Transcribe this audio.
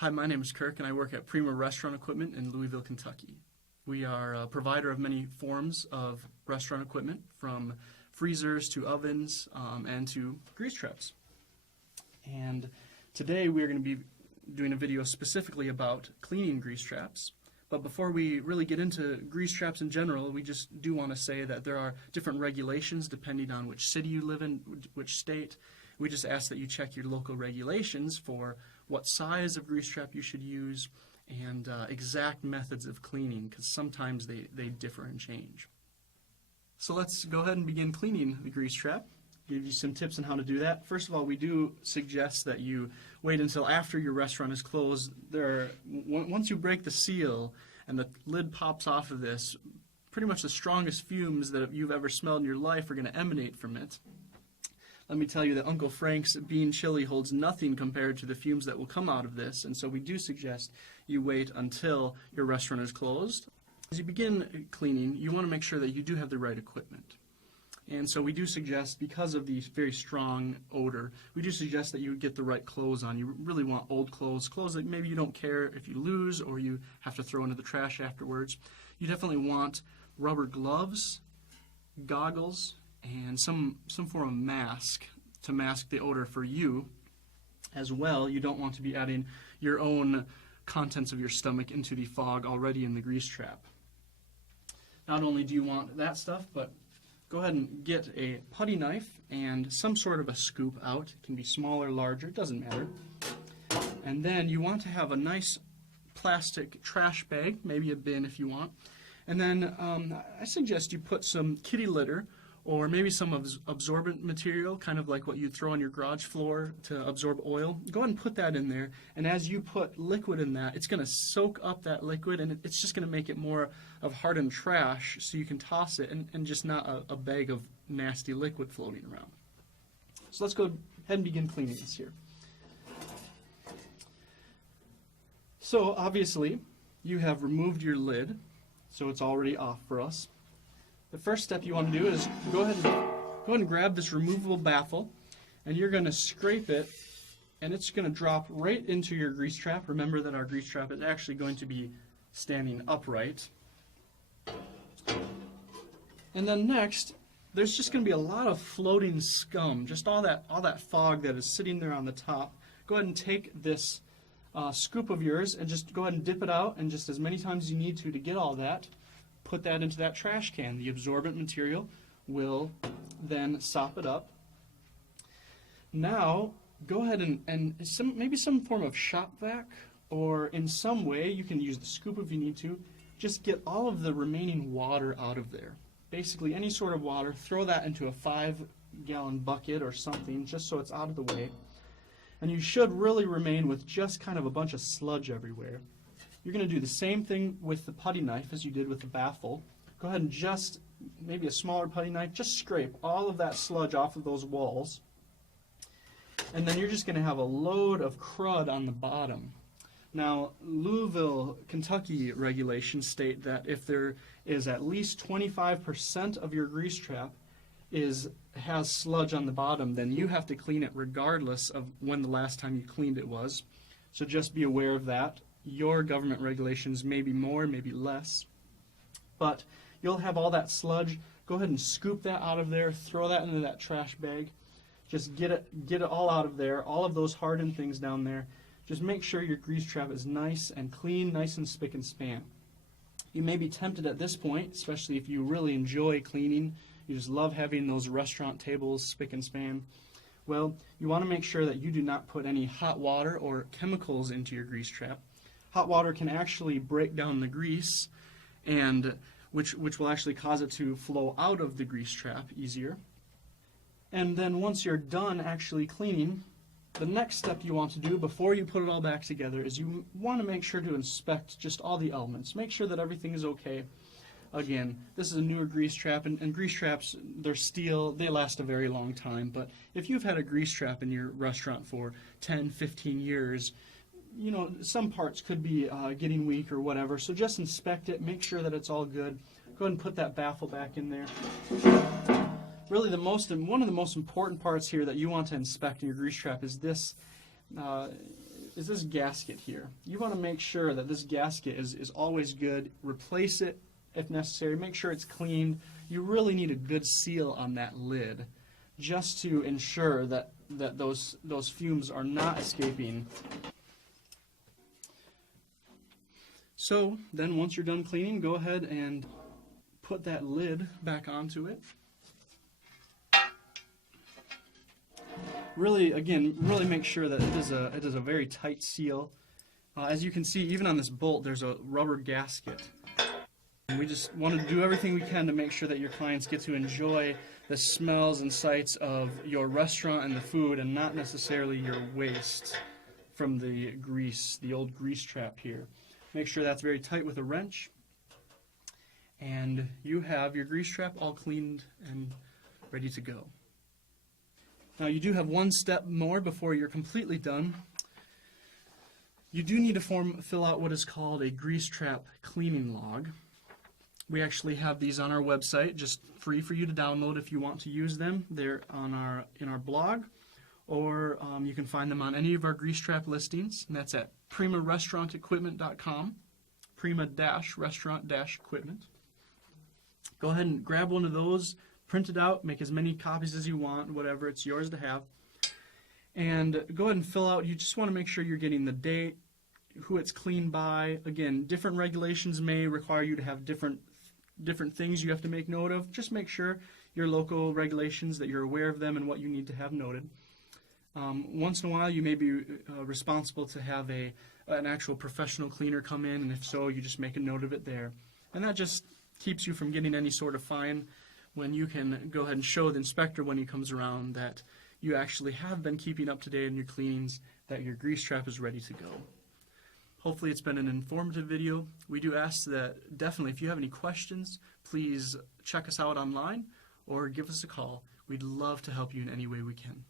Hi, my name is Kirk, and I work at Prima Restaurant Equipment in Louisville, Kentucky. We are a provider of many forms of restaurant equipment, from freezers to ovens and to grease traps. And today we are going to be doing a video specifically about cleaning grease traps. But before we really get into grease traps in general, we just do want to say that there are different regulations depending on which city you live in, which state. We just ask that you check your local regulations for what size of grease trap you should use and exact methods of cleaning, because sometimes they differ and change. So let's go ahead and begin cleaning the grease trap. Give you some tips on how to do that. First of all, we do suggest that you wait until after your restaurant is closed. Once you break the seal and the lid pops off of this, pretty much the strongest fumes that you've ever smelled in your life are going to emanate from it. Let me tell you that Uncle Frank's bean chili holds nothing compared to the fumes that will come out of this, and so we do suggest you wait until your restaurant is closed. As you begin cleaning, you want to make sure that you do have the right equipment. And so we do suggest, because of the very strong odor, we do suggest that you get the right clothes on. You really want old clothes that maybe you don't care if you lose or you have to throw into the trash afterwards. You definitely want rubber gloves, goggles, and some form of mask to mask the odor for you as well. You don't want to be adding your own contents of your stomach into the fog already in the grease trap. Not only do you want that stuff, but go ahead and get a putty knife and some sort of a scoop out. It can be smaller, larger, it doesn't matter. And then you want to have a nice plastic trash bag, maybe a bin if you want. And then I suggest you put some kitty litter or maybe some absorbent material, kind of like what you'd throw on your garage floor to absorb oil. Go ahead and put that in there, and as you put liquid in that, it's going to soak up that liquid, and it's just going to make it more of hardened trash, so you can toss it, and just not a bag of nasty liquid floating around. So let's go ahead and begin cleaning this here. So obviously, you have removed your lid, so it's already off for us. The first step you want to do is go ahead and grab this removable baffle, and you're going to scrape it, and it's going to drop right into your grease trap. Remember that our grease trap is actually going to be standing upright. And then next, there's just going to be a lot of floating scum, just all that fog that is sitting there on the top. Go ahead and take this scoop of yours and just go ahead and dip it out, and just as many times as you need to get all that, put that into that trash can. The absorbent material will then sop it up. Now, go ahead and maybe some form of shop vac, or in some way, you can use the scoop if you need to, just get all of the remaining water out of there. Basically, any sort of water, throw that into a 5-gallon bucket or something, just so it's out of the way. And you should really remain with just kind of a bunch of sludge everywhere. You're going to do the same thing with the putty knife as you did with the baffle. Go ahead and just, maybe a smaller putty knife, just scrape all of that sludge off of those walls. And then you're just going to have a load of crud on the bottom. Now, Louisville, Kentucky regulations state that if there is at least 25% of your grease trap has sludge on the bottom, then you have to clean it regardless of when the last time you cleaned it was. So just be aware of that. Your government regulations may be more, maybe less, but you'll have all that sludge. Go ahead and scoop that out of there, throw that into that trash bag. Just get it all out of there, all of those hardened things down there. Just make sure your grease trap is nice and clean, nice and spick and span. You may be tempted at this point, especially if you really enjoy cleaning, you just love having those restaurant tables spick and span. Well, you want to make sure that you do not put any hot water or chemicals into your grease trap. Hot water can actually break down the grease, and which will actually cause it to flow out of the grease trap easier. And then once you're done actually cleaning, the next step you want to do before you put it all back together is you want to make sure to inspect just all the elements. Make sure that everything is okay. Again, this is a newer grease trap, and grease traps, they're steel, they last a very long time, but if you've had a grease trap in your restaurant for 10, 15 years, you know, some parts could be getting weak or whatever, so just inspect it, make sure that it's all good. Go ahead and put that baffle back in there. Really, one of the most important parts here that you want to inspect in your grease trap is this is this gasket here. You want to make sure that this gasket is always good. Replace it if necessary. Make sure it's cleaned. You really need a good seal on that lid just to ensure that those fumes are not escaping. So then once you're done cleaning, go ahead and put that lid back onto it. Really, again, really make sure that it is a very tight seal. As you can see, even on this bolt, there's a rubber gasket. And we just want to do everything we can to make sure that your clients get to enjoy the smells and sights of your restaurant and the food, and not necessarily your waste from the grease, the old grease trap here. Make sure that's very tight with a wrench, and you have your grease trap all cleaned and ready to go. Now you do have one step more before you're completely done. You do need to fill out what is called a grease trap cleaning log. We actually have these on our website, just free for you to download if you want to use them. They're on in our blog, or you can find them on any of our grease trap listings, and that's at primarestaurantequipment.com, prima-restaurant-equipment. Go ahead and grab one of those, print it out, make as many copies as you want, whatever, it's yours to have. And go ahead and fill out, you just want to make sure you're getting the date, who it's cleaned by. Again, different regulations may require you to have different things you have to make note of. Just make sure your local regulations, that you're aware of them and what you need to have noted. Once in a while you may be responsible to have an actual professional cleaner come in, and if so, you just make a note of it there. And that just keeps you from getting any sort of fine when you can go ahead and show the inspector when he comes around that you actually have been keeping up to date in your cleanings, that your grease trap is ready to go. Hopefully it's been an informative video. We do ask that definitely if you have any questions, please check us out online or give us a call. We'd love to help you in any way we can.